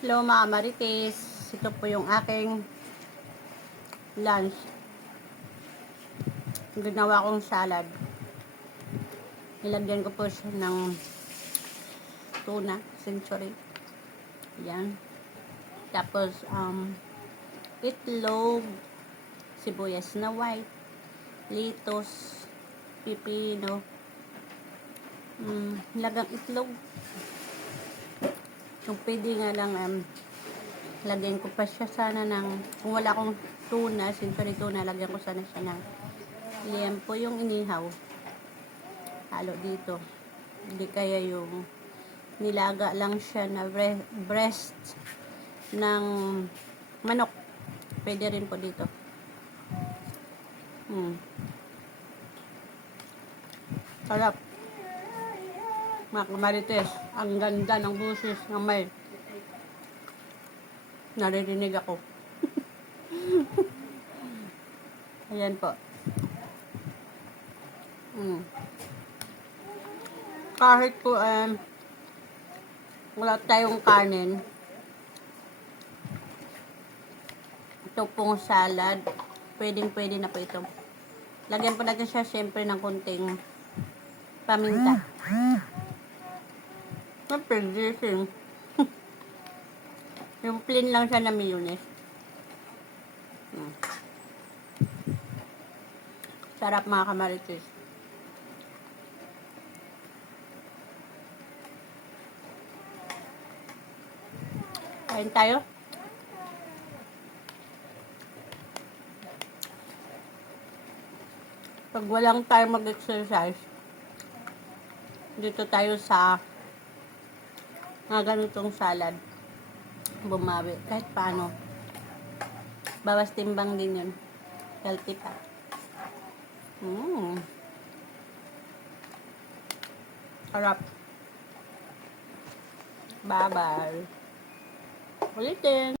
Hello mga Marites, ito po yung aking lunch. Ginawa kong salad. Nilagyan ko po siya ng tuna, century. Yan. Tapos, itlog, sibuyas na white, lettuce, pipino, lagang itlog. Kung pwede nga lang, lagyan ko pa siya sana ng, kung wala akong tuna, century tuna, lagyan ko sana siya ng liempo, yung inihaw. Halo dito. Hindi kaya yung nilaga lang siya na breast ng manok. Pwede rin po dito. Sarap. Mga Marites, ang ganda ng busis ng may naririnig ako. Ayan po. Kahit po wala tayong kanin, ito pong salad, pwedeng-pwede na po ito. Lagyan po natin siya syempre ng konting paminta. Siyempre, dressing. Yung plain lang siya na mayonnaise. Sarap mga kamarites. Kain tayo. Pag walang time mag-exercise, dito tayo sa mga ganitong salad. Bumawi. Kahit paano. Bawas timbang din yun. Healthy pa. Sarap. Bye-bye. Ulitin.